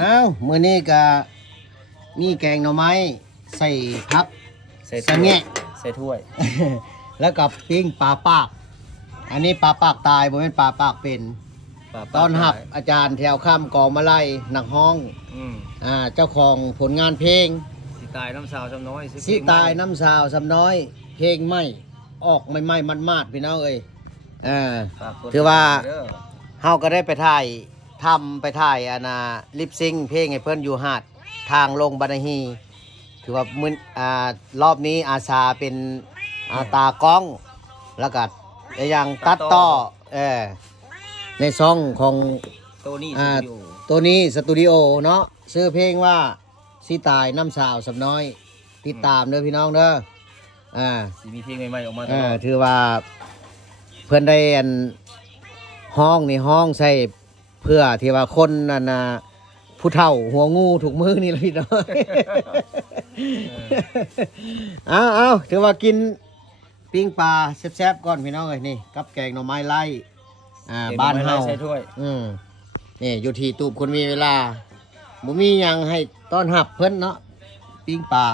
อ้าวมื้อนี้ก็มีแกงหน่อไม้ใส่ผัก ใส่ สะแงะ ใส่ถ้วย แล้วกับปิ้งปลาปาก อันนี้ปลาปากตายบ่แม่นปลาปากเป็นตอนหับอาจารย์แถวค่ำกองมาไล่นักห้องเจ้าของผลงานเพลง สิตายน้ำสาวจำน้อย สิตายน้ำสาวสำน้อย เพลงใหม่ออกใหม่ๆมัดๆพี่น้องเอ้ยถือว่าเฮาก็ได้ไปถ่ายไปถ่ายลิปซิงเพลงให้เพิ่นอยู่หาดทางลงบรรฮีถือว่ามื้อรอบนี้อาสาเป็นตากล้องแล้วก็อย่างตัดต่อในซ่องของตัวนี้สตูดิโอเนาะชื่อเพลงว่าสิตายน้ำสาวสำน้อยติดตามเด้อพี่น้องเด้อสิมีเพลงใหม่ๆออกมาถือว่าเพื่อนได้ห้องนี่ห้องใส่เพื่อที่ว่าคนผู้เฒ่าหัวงูถูกมือนี่เลยพี่น้องเอาถือว่ากินปิ้งปลาแซ่บๆก่อนพี่น้องเลยนี่กับแกงหน่อไม้ไล่บ้านเฮานี่อยู่ที่ตูบคนมีเวลาบ่มีหยังให้ต้อนรับเพิ่นเนาะปิ้งปลา